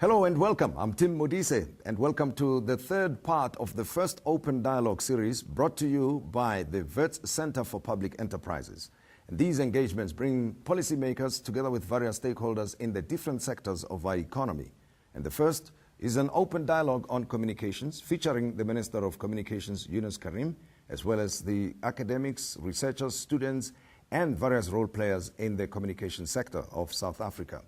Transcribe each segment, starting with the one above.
Hello and welcome. I'm Tim Modise, and welcome to the third part of the first Open Dialogue series brought to you by the Wits Center for Public Enterprises. And these engagements bring policymakers together with various stakeholders in the different sectors of our economy. And the first is an open dialogue on communications featuring the Minister of Communications, Yunus, Carrim, as well as the academics, researchers, students, and various role players in the communication sector of South Africa.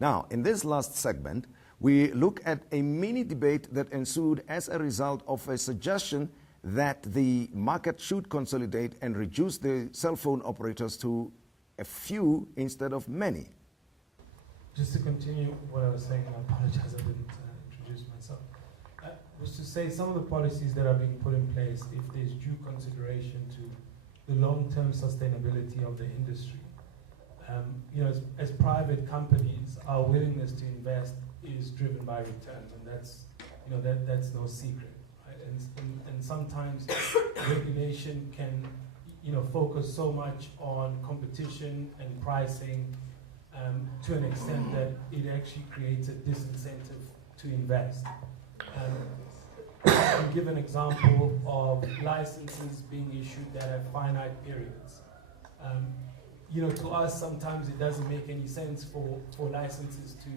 Now, in this last segment, we look at a mini debate that ensued as a result of a suggestion that the market should consolidate and reduce the cell phone operators to a few instead of many. Just to continue what I was saying, and I apologize I didn't introduce myself, was to say some of the policies that are being put in place, if there's due consideration to the long-term sustainability of the industry. As private companies, our willingness to invest is driven by returns, and that's no secret, right? And sometimes regulation can focus so much on competition and pricing to an extent that it actually creates a disincentive to invest. I'll give an example of licenses being issued that have finite periods. To us, sometimes it doesn't make any sense for licenses to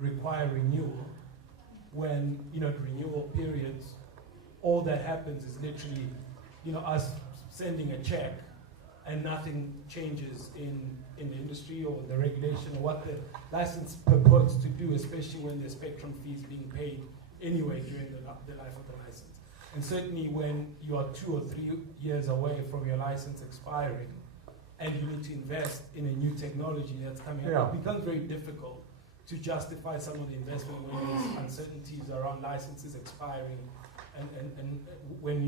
require renewal when, renewal periods, all that happens is literally, us sending a check and nothing changes in the industry or the regulation or what the license purports to do, especially when the spectrum fee is being paid anyway during the life of the license. And certainly when you are 2 or 3 years away from your license expiring and you need to invest in a new technology that's coming out, it becomes very difficult to justify some of the investment when there's uncertainties around licenses expiring and when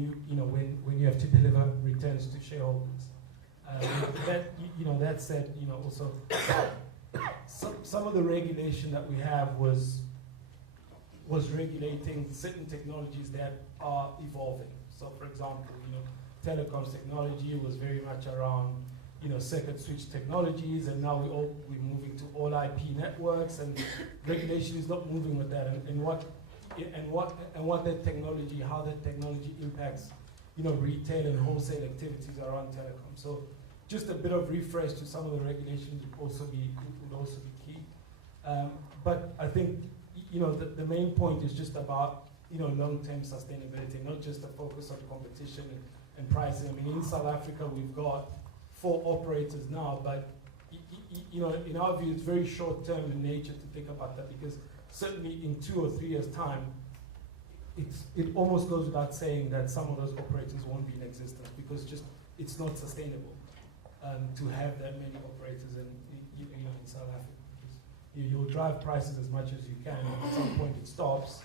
you have to deliver returns to shareholders. That said, also some of the regulation that we have was regulating certain technologies that are evolving. So, for example, telecoms technology was very much around circuit switch technologies, and now we're moving to all IP networks, and regulation is not moving with that. And what that technology, how that technology impacts, retail and wholesale activities around telecom. So, just a bit of refresh to some of the regulations would also be key. But I think the main point is just about long-term sustainability, not just a focus on competition and pricing. I mean, in South Africa, we've got 4 operators now, but in our view, it's very short-term in nature to think about that, because certainly in 2 or 3 years' time, it almost goes without saying that some of those operators won't be in existence, because it's not sustainable to have that many operators in South Africa. You'll drive prices as much as you can, and at some point it stops.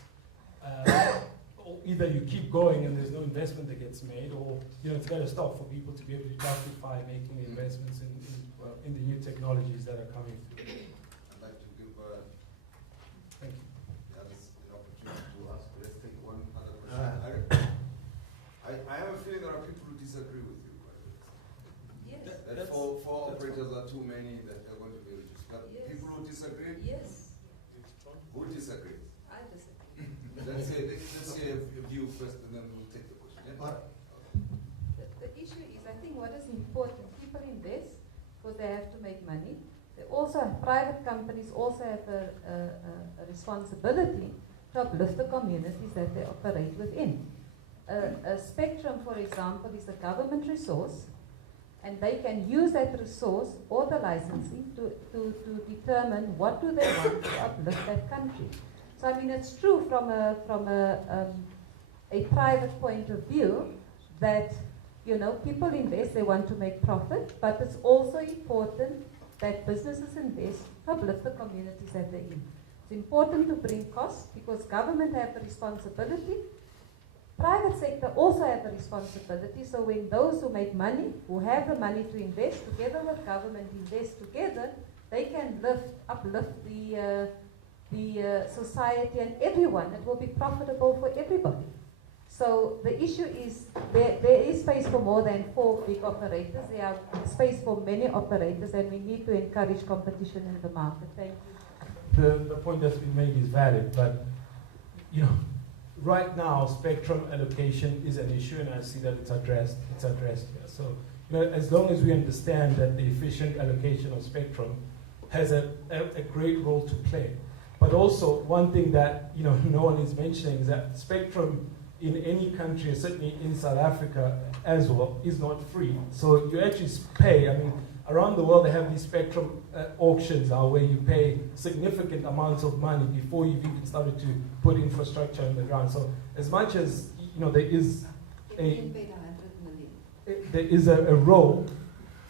Either you keep going and there's no investment that gets made, or it's got to stop for people to be able to justify making the investments in the new technologies that are coming through. I'd like to give Thank you. the others an opportunity to ask. Let's take one other question. I have a feeling there are people who disagree with you. Yes. That four operators are too many, that they're going to be reduced. But Yes. people who disagree, Yes, who disagree? I disagree. Let's say a view first, and then we'll take the question. Yeah? The issue is, I think what is important, people invest because they have to make money. They also have, private companies also have a responsibility to uplift the communities that they operate within. A spectrum, for example, is a government resource, and they can use that resource or the licensing to determine what do they want to uplift that country. So I mean, it's true from a private point of view that people invest, they want to make profit, but it's also important that businesses invest to uplift the communities that they're in. It's important to bring costs because government have the responsibility. Private sector also have the responsibility, so when those who make money, who have the money to invest together with government, invest together, they can uplift the society and everyone. It will be profitable for everybody. So the issue is there is space for more than 4 big operators. There are space for many operators, and we need to encourage competition in the market. Thank you. the point that's been made is valid, but you know, right now spectrum allocation is an issue, and I see that it's addressed here. So you know, as long as we understand that the efficient allocation of spectrum has a great role to play, but also one thing that you know no one is mentioning is that spectrum in any country, certainly in South Africa as well, is not free. So you actually pay. I mean, around the world they have these spectrum auctions now where you pay significant amounts of money before you've even started to put infrastructure on the ground. So as much as you know there is a role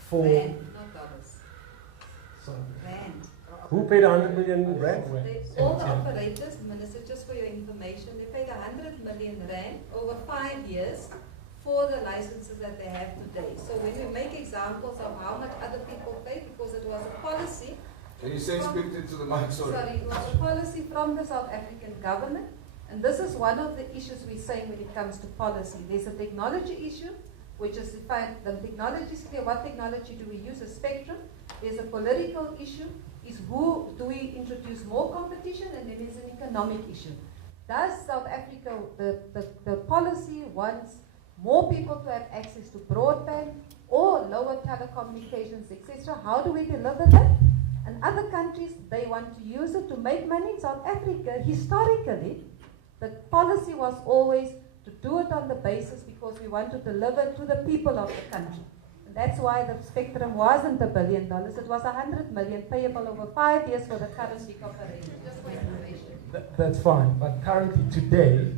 for Rand, not dollars. Sorry. Rand. Who paid 100 million rand? All the operators, Minister, just for your information, they paid 100 million rand over 5 years for the licenses that they have today. So when we make examples of how much other people pay, because it was a policy. Can you say speak into the mic, sorry? It was a policy from the South African government, and this is one of the issues we say when it comes to policy. There's a technology issue, which is defined, the technology is clear, what technology do we use as spectrum? There's a political issue, is who do we introduce more competition, and then there's an economic issue. Does South Africa, the policy wants more people to have access to broadband or lower telecommunications, etc. How do we deliver that? And other countries, they want to use it to make money. In South Africa, historically, the policy was always to do it on the basis because we want to deliver to the people of the country. And that's why the spectrum wasn't $1 billion. It was 100 million payable over 5 years for the current big operation. Just for information. That's fine, but currently today,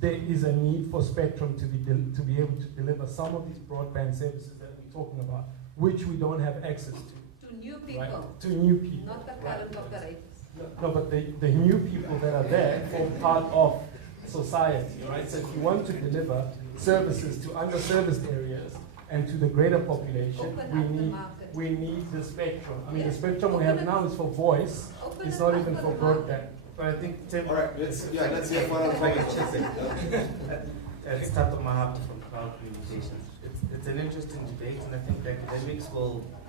there is a need for spectrum to be able to deliver some of these broadband services that we're talking about, which we don't have access to. To new people. Right? To new people. Not the current operators. No, but the new people that are there form part of society, right? So if you want to deliver services to underserviced areas and to the greater population, we need the spectrum. I mean, the spectrum we have now is for voice. It's not even for broadband. But I think Tim. All right, let's hear final comments. It's Tato Mahapa from Cloud Communications. It's an interesting debate, and I think the academics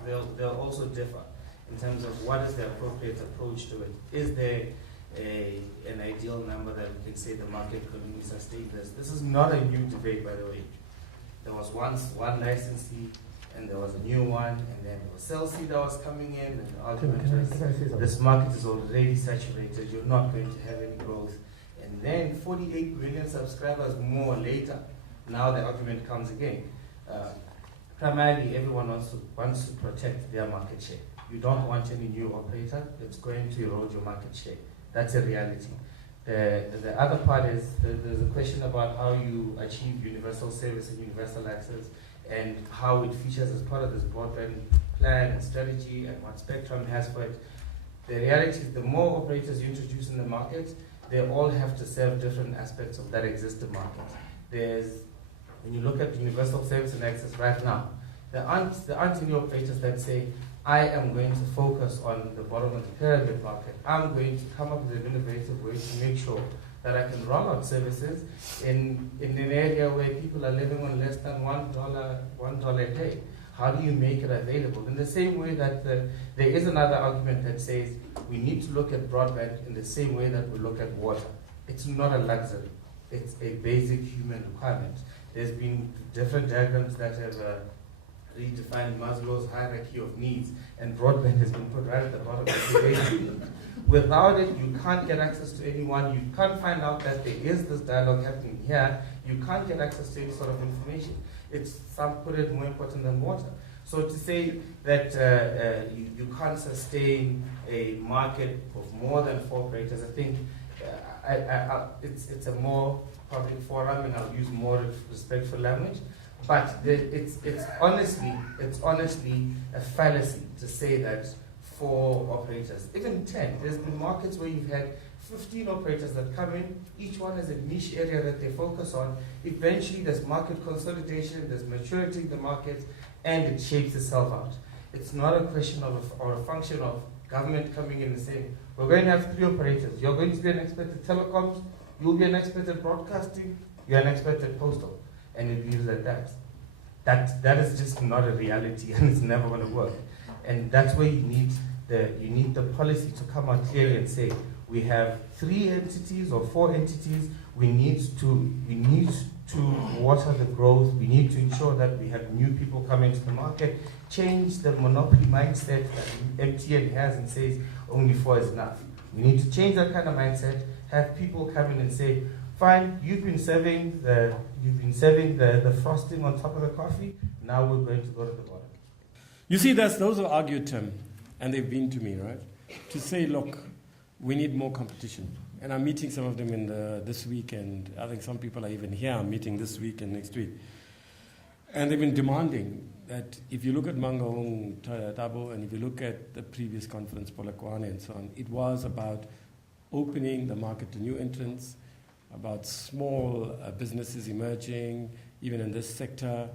they'll also differ in terms of what is the appropriate approach to it. Is there an ideal number that we can say the market could only sustain this? This is not a new debate, by the way. There was once one licensee, and there was a new one, and then there was Celsi that was coming in, and the argument was this market is already saturated, you're not going to have any growth. And then 48 million subscribers more later, now the argument comes again. Primarily, everyone wants to protect their market share. You don't want any new operator that's going to erode your market share. That's a reality. The other part is there's a question about how you achieve universal service and universal access, and how it features as part of this broadband plan and strategy and what spectrum has for it. The reality is the more operators you introduce in the market, they all have to serve different aspects of that existing market. When you look at universal service and access right now, there aren't any operators that say, I am going to focus on the bottom of the pyramid market. I'm going to come up with an innovative way to make sure that I can roll out services in an area where people are living on less than $1 a day. How do you make it available? In the same way that there is another argument that says we need to look at broadband in the same way that we look at water. It's not a luxury. It's a basic human requirement. There's been different diagrams that have redefined Maslow's hierarchy of needs, and broadband has been put right at the bottom of the basic. Without it, you can't get access to anyone. You can't find out that there is this dialogue happening here. You can't get access to any sort of information. Some put it more important than water. So to say that you can't sustain a market of more than 4 operators, I think it's a more public forum, and I'll use more respectful language. But it's honestly a fallacy to say that 4 operators, even 10. There's been markets where you've had 15 operators that come in. Each one has a niche area that they focus on. Eventually, there's market consolidation, there's maturity in the market, and it shapes itself out. It's not a question of or a function of government coming in and saying, we're going to have 3 operators. You're going to be an expert at telecoms, you'll be an expert at broadcasting, you're an expert at postal. And it leaves at that. That is just not a reality, and it's never going to work. And that's where you need you need the policy to come out clearly and say, we have 3 entities or 4 entities. We need to water the growth. We need to ensure that we have new people coming to the market. Change the monopoly mindset that MTN has and says only 4 is enough. We need to change that kind of mindset. Have people come in and say, fine, you've been serving the frosting on top of the coffee. Now we're going to go to the bottom. You see, there's those who argue, Tim, and they've been to me, right, to say, look, we need more competition. And I'm meeting some of them this week, and I think some people are even here. I'm meeting this week and next week. And they've been demanding that if you look at Mangaung Tabo and if you look at the previous conference, Polokwane and so on, it was about opening the market to new entrants, about small businesses emerging, even in this sector,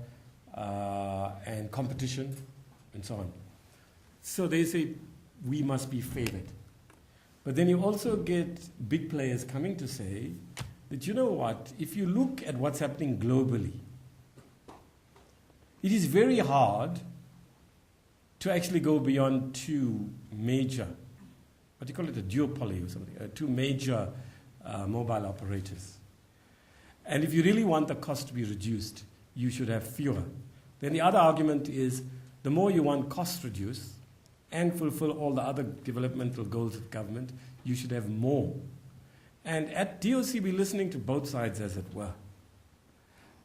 and competition, and so on. So they say we must be favored. But then you also get big players coming to say that, you know what, if you look at what's happening globally, it is very hard to actually go beyond 2 major, what do you call it, a duopoly or something, 2 major mobile operators. And if you really want the cost to be reduced, you should have fewer. Then the other argument is the more you want cost reduced and fulfill all the other developmental goals of government, you should have more. And at DOC, we're listening to both sides, as it were.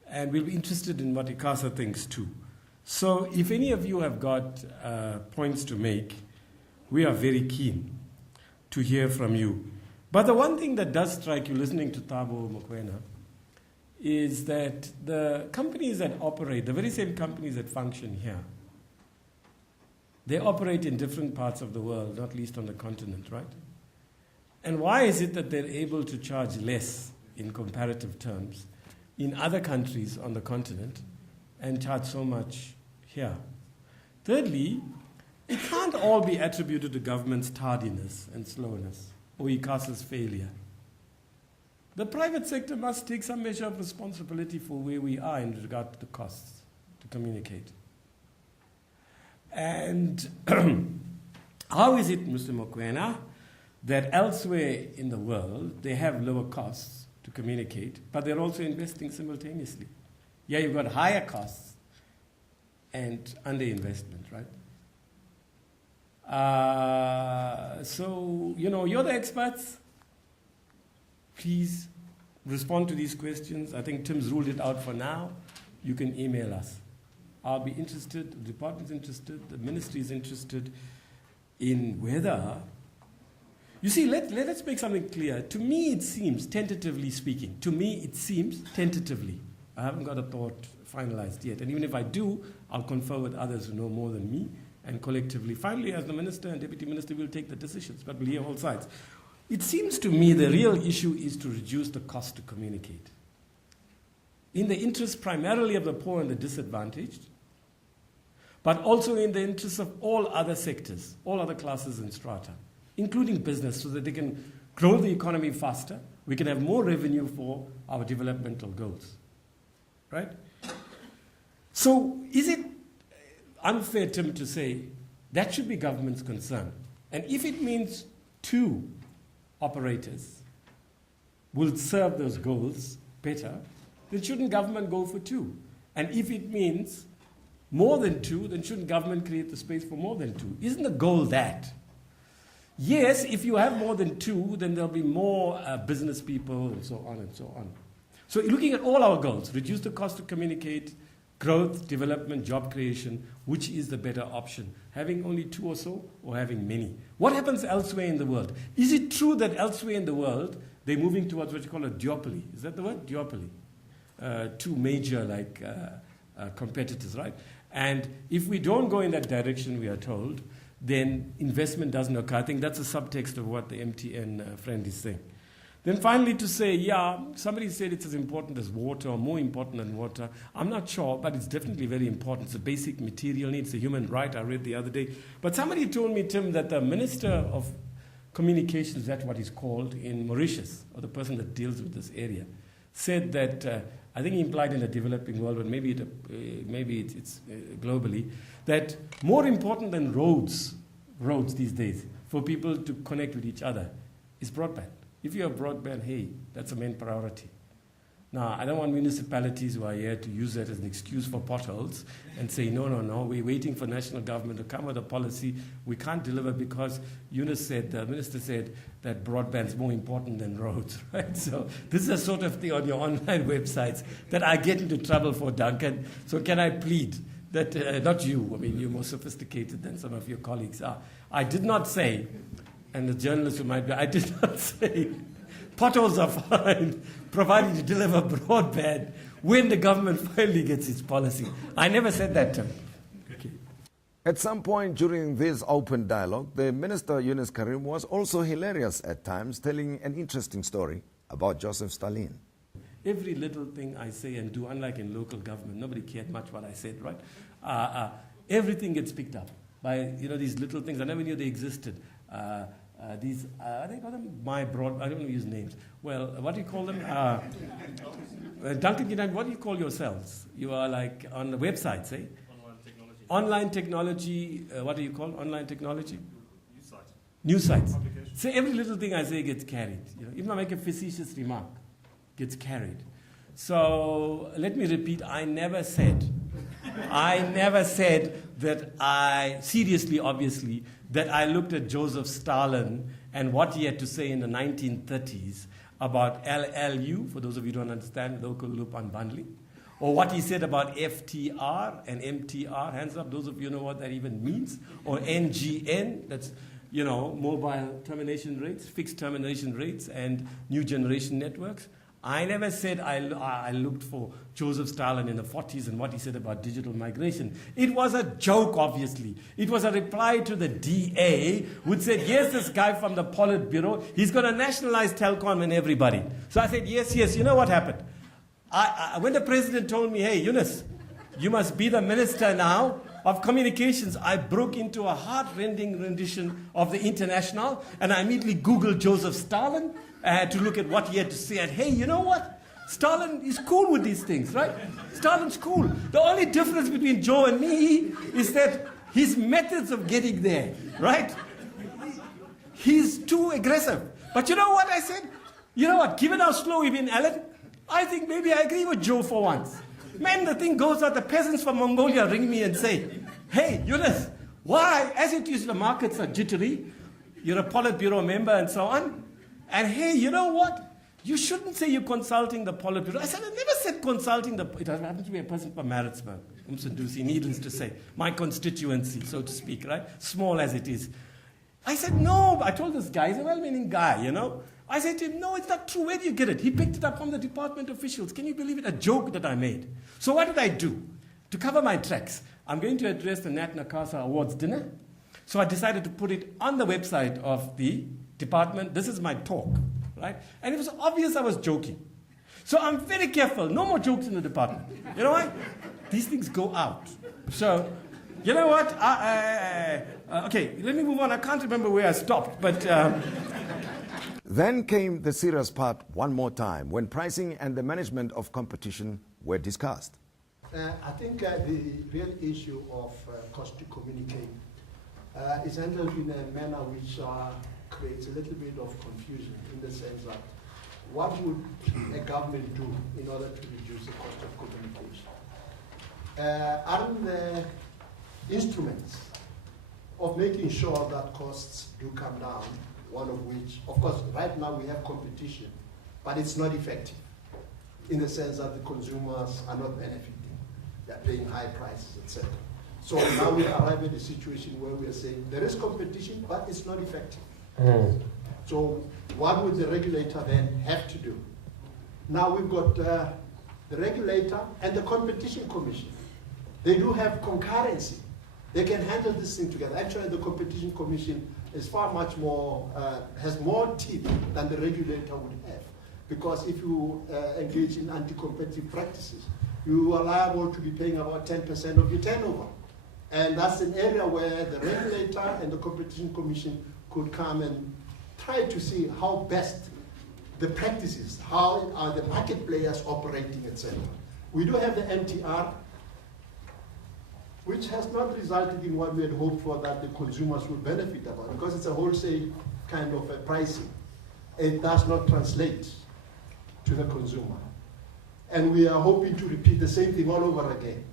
And we'll be interested in what ICASA thinks too. So if any of you have got points to make, we are very keen to hear from you. But the one thing that does strike you listening to Thabo Mokoena is that the companies that operate, the very same companies that function here, they operate in different parts of the world, not least on the continent, right? And why is it that they're able to charge less in comparative terms in other countries on the continent and charge so much here? Thirdly, it can't all be attributed to government's tardiness and slowness or ICASA's failure. The private sector must take some measure of responsibility for where we are in regard to the costs to communicate. And how is it, Mr. Mokoena, that elsewhere in the world they have lower costs to communicate, but they're also investing simultaneously? Yeah, you've got higher costs and underinvestment, right? So, you're the experts. Please respond to these questions. I think Tim's ruled it out for now. You can email us. I'll be interested, the department's interested, the ministry is interested in whether... You see, let's make something clear. To me, it seems, tentatively speaking, tentatively, I haven't got a thought finalized yet. And even if I do, I'll confer with others who know more than me, and collectively, finally, as the minister and deputy minister, we'll take the decisions, but we'll hear all sides. It seems to me the real issue is to reduce the cost to communicate, in the interest primarily of the poor and the disadvantaged, but also in the interest of all other sectors, all other classes and strata, including business, so that they can grow the economy faster, we can have more revenue for our developmental goals, right? So is it unfair, Tim, to say that should be government's concern? And if it means 2 operators will serve those goals better, then shouldn't government go for 2? And if it means more than 2, then shouldn't government create the space for more than 2? Isn't the goal that? Yes, if you have more than 2, then there'll be more business people and so on and so on. So looking at all our goals, reduce the cost to communicate, growth, development, job creation, which is the better option? Having only 2 or so, or having many? What happens elsewhere in the world? Is it true that elsewhere in the world, they're moving towards what you call a duopoly? Is that the word? Duopoly. 2 major competitors, right? And if we don't go in that direction, we are told, then investment doesn't occur. I think that's a subtext of what the MTN friend is saying. Then finally to say, yeah, somebody said it's as important as water or more important than water. I'm not sure, but it's definitely very important. It's a basic material need. It's a human right, I read the other day. But somebody told me, Tim, that the Minister of Communications, that's what he's called, in Mauritius, or the person that deals with this area, said that, I think he implied in the developing world, but maybe it's globally, that more important than roads roads these days for people to connect with each other is broadband. If you have broadband, hey, that's a main priority. Now, I don't want municipalities who are here to use that as an excuse for potholes and say, no, we're waiting for national government to come with a policy. We can't deliver because Yunus said, the minister said, that broadband is more important than roads, right? So this is the sort of thing on your online websites that I get into trouble for, Duncan. So can I plead that, not you, I mean, you're more sophisticated than some of your colleagues are. I did not say, and the journalists who might be, I did not say potholes are fine, provided you deliver broadband when the government finally gets its policy. I never said that term. Okay. At some point during this open dialogue, the Minister Yunus Carrim was also hilarious at times, telling an interesting story about Joseph Stalin. Every little thing I say and do, unlike in local government, nobody cared much what I said, right? Everything gets picked up by these little things. I never knew they existed. These, they call them I don't want to use names. Well, what do you call them? Duncan, what do you call yourselves? You are like on the websites, eh? Online technology. What do you call online technology? News sites. So every little thing I say gets carried. Even I make a facetious remark, gets carried. So let me repeat, I never said that seriously, obviously, that I looked at Joseph Stalin and what he had to say in the 1930s about LLU, for those of you who don't understand, local loop unbundling, or what he said about FTR and MTR, hands up, those of you know what that even means, or NGN, that's, mobile termination rates, fixed termination rates, and new generation networks. I never said I looked for Joseph Stalin in the 40s and what he said about digital migration. It was a joke, obviously. It was a reply to the DA, who said, yes, this guy from the Politburo, he's going to nationalize telecom and everybody. So I said, yes. You know what happened? When the president told me, hey, Yunus, you must be the minister now of communications, I broke into a heart-rending rendition of the International, and I immediately Googled Joseph Stalin, to look at what he had to say. And hey, you know what? Stalin is cool with these things, right? Stalin's cool. The only difference between Joe and me is that his methods of getting there, right? He's too aggressive. But you know what I said? You know what? Given how slow we've been, Alan, I think maybe I agree with Joe for once. Man, the thing goes out, the peasants from Mongolia ring me and say, hey, Yunus, why? As it is, the markets are jittery. You're a Politburo member and so on. And hey, you know what? You shouldn't say you're consulting the Politburo. I said, I never said consulting the... It happens to be a person from Maritzburg, Umsundusi, needless to say. My constituency, so to speak, right? Small as it is. I said, no. I told this guy, he's a well-meaning guy, I said to him, no, it's not true. Where do you get it? He picked it up from the department officials. Can you believe it? A joke that I made. So what did I do? To cover my tracks, I'm going to address the Nat Nakasa Awards dinner. So I decided to put it on the website of the department. This is my talk, right? And it was obvious I was joking. So I'm very careful. No more jokes in the department. You know why? These things go out. So, you know what? Okay, let me move on. I can't remember where I stopped, but... Then came the serious part one more time, when pricing and the management of competition were discussed. I think the real issue of cost to communicate is handled in a manner which creates a little bit of confusion, in the sense that what would a government do in order to reduce the cost of communication? Aren't there instruments of making sure that costs do come down? One of which, of course, right now we have competition, but it's not effective in the sense that the consumers are not benefiting. They're paying high prices, etc. So now we arrive at a situation where we are saying there is competition, but it's not effective. So what would the regulator then have to do? Now we've got the regulator and the competition commission. They do have concurrency. They can handle this thing together. Actually, the competition commission is far much more, has more teeth than the regulator would have. Because if you engage in anti-competitive practices, you are liable to be paying about 10% of your turnover. And that's an area where the regulator and the competition commission could come and try to see how best the practices, how are the market players operating, etc. We do have the MTR, which has not resulted in what we had hoped for, that the consumers will benefit about, because it's a wholesale kind of a pricing. It does not translate to the consumer. And we are hoping to repeat the same thing all over again,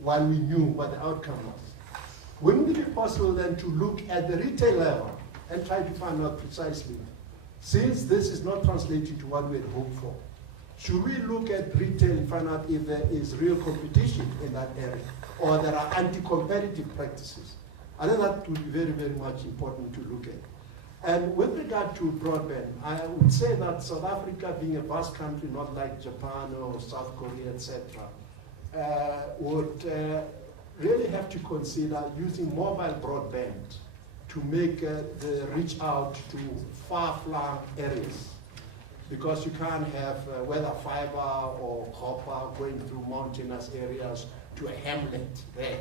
while we knew what the outcome was. Wouldn't it be possible then to look at the retail level and try to find out precisely, since this is not translating to what we had hoped for, should we look at retail and find out if there is real competition in that area, or there are anti-competitive practices? I think that would be very, very much important to look at. And with regard to broadband, I would say that South Africa, being a vast country, not like Japan or South Korea, etc., would really have to consider using mobile broadband to make the reach out to far-flung areas. Because you can't have whether fiber or copper going through mountainous areas to a hamlet there.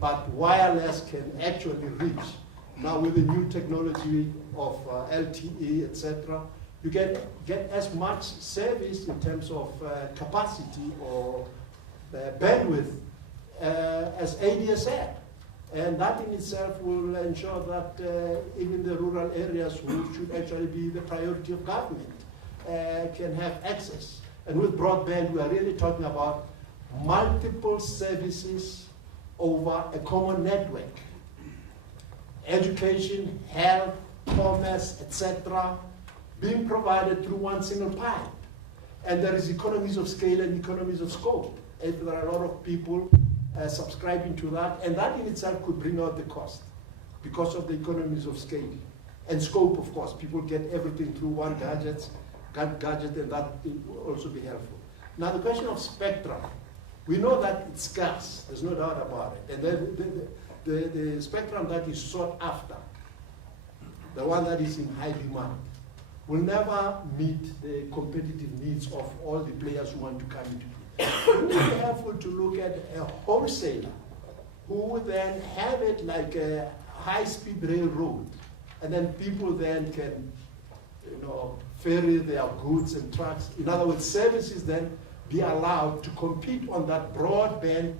But wireless can actually reach. Now with the new technology of LTE, etc., you get as much service in terms of capacity or bandwidth as ADSL. And that in itself will ensure that even the rural areas, which should actually be the priority of government, can have access. And with broadband, we are really talking about multiple services over a common network. Education, health, commerce, etc., being provided through one single pipe. And there is economies of scale and economies of scope. And there are a lot of people subscribing to that, and that in itself could bring out the cost because of the economies of scale. And scope, of course, people get everything through one gadget, and that will also be helpful. Now the question of spectrum, we know that it's scarce, there's no doubt about it. And then the spectrum that is sought after, the one that is in high demand, will never meet the competitive needs of all the players who want to come into it. It would be helpful to look at a wholesaler who would then have it like a high-speed railroad, and then people then can, ferry their goods and trucks. In other words, services then be allowed to compete on that broadband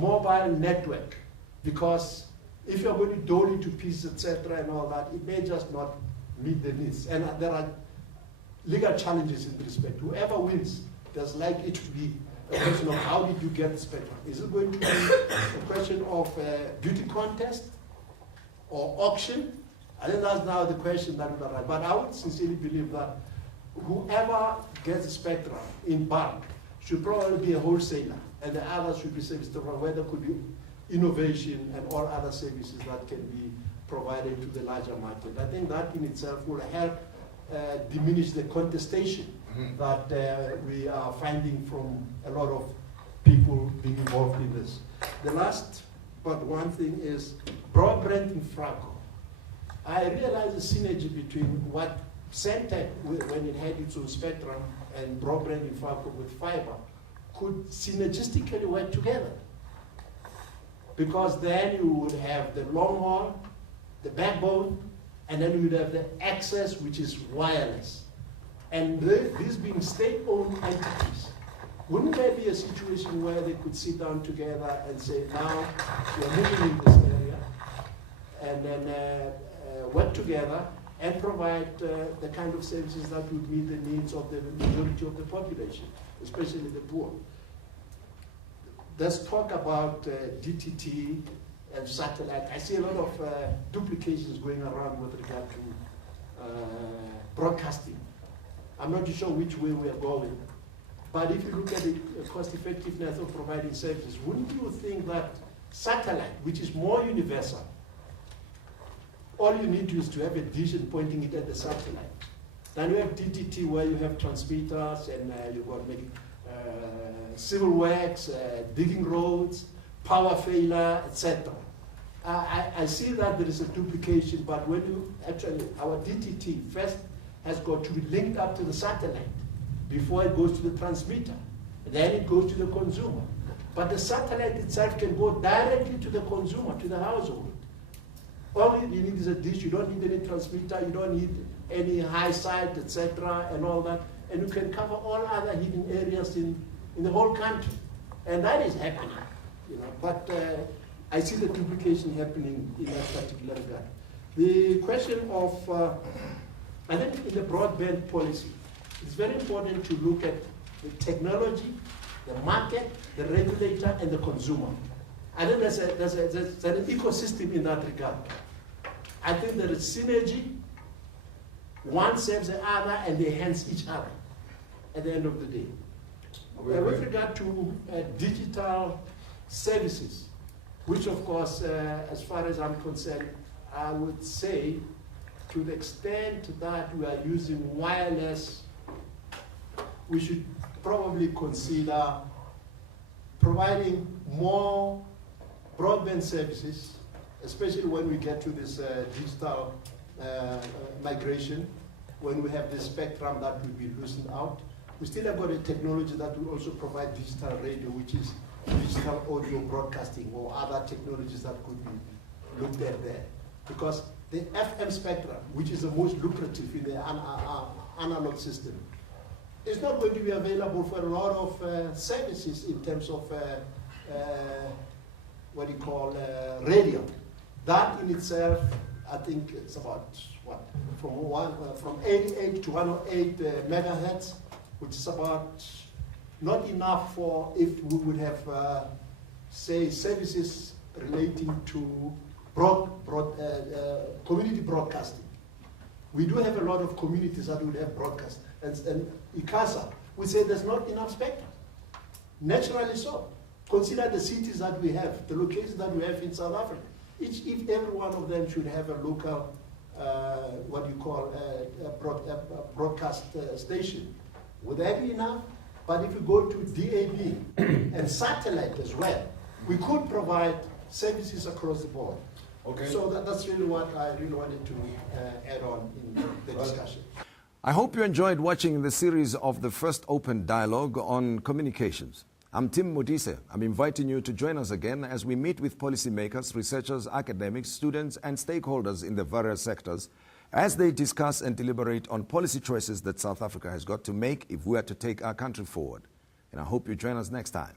mobile network, because if you're going to dole it to pieces, etc., and all that, it may just not meet the needs. And there are legal challenges in respect. Whoever wins, there's likely to be a question of how did you get the spectrum. Is it going to be a question of beauty contest or auction? I think that's now the question that will arise. But I would sincerely believe that whoever gets the spectrum in bulk should probably be a wholesaler, and the others should be service providers, where there could be innovation and all other services that can be provided to the larger market. I think that in itself will help diminish the contestation that we are finding from a lot of people being involved in this. The last but one thing is broadband in Franco. I realize the synergy between what Centec, when it had its own spectrum, and broadband in Franco with fiber, could synergistically work together. Because then you would have the long haul, the backbone, and then you would have the access, which is wireless. And these being state-owned entities, wouldn't there be a situation where they could sit down together and say, now we're moving in this area, and then work together and provide the kind of services that would meet the needs of the majority of the population, especially the poor. Let's talk about DTT and satellite. I see a lot of duplications going around with regard to broadcasting. I'm not sure which way we are going. But if you look at the cost effectiveness of providing services, wouldn't you think that satellite, which is more universal, all you need to is to have a dish and pointing it at the satellite. Then you have DTT, where you have transmitters, and you've got maybe civil works, digging roads, power failure, etc. I see that there is a duplication, but when you actually, our DTT first has got to be linked up to the satellite before it goes to the transmitter. Then it goes to the consumer. But the satellite itself can go directly to the consumer, to the household. All you need is a dish. You don't need any transmitter. You don't need any high site, etc., and all that. And you can cover all other hidden areas in the whole country. And that is happening. you know, but I see the duplication happening in that particular regard. The question of, I think in the broadband policy, it's very important to look at the technology, the market, the regulator, and the consumer. I think there's an ecosystem in that regard. I think there is synergy. One serves the other, and they enhance each other at the end of the day. With regard to digital services, which of course, as far as I'm concerned, I would say to the extent that we are using wireless, we should probably consider providing more broadband services, especially when we get to this digital migration, when we have the spectrum that will be loosened out. We still have got a technology that will also provide digital radio, which is digital audio broadcasting, or other technologies that could be looked at there. Because the FM spectrum, which is the most lucrative in the analog system, is not going to be available for a lot of services in terms of what you call radio. That in itself, I think it's about what, from 88 to 108 megahertz, which is about not enough for if we would have, say, services relating to community broadcasting. We do have a lot of communities that would have broadcast, and ICASA, we say there's not enough spectrum. Naturally so. Consider the cities that we have, the locations that we have in South Africa. If every one of them should have a local, what you call a broadcast station, would that be enough? But if we go to DAB and satellite as well, we could provide services across the board. Okay. So that's really what I really wanted to add on in the discussion. I hope you enjoyed watching the series of the first open dialogue on communications. I'm Tim Modise. I'm inviting you to join us again as we meet with policymakers, researchers, academics, students, and stakeholders in the various sectors as they discuss and deliberate on policy choices that South Africa has got to make if we are to take our country forward. And I hope you join us next time.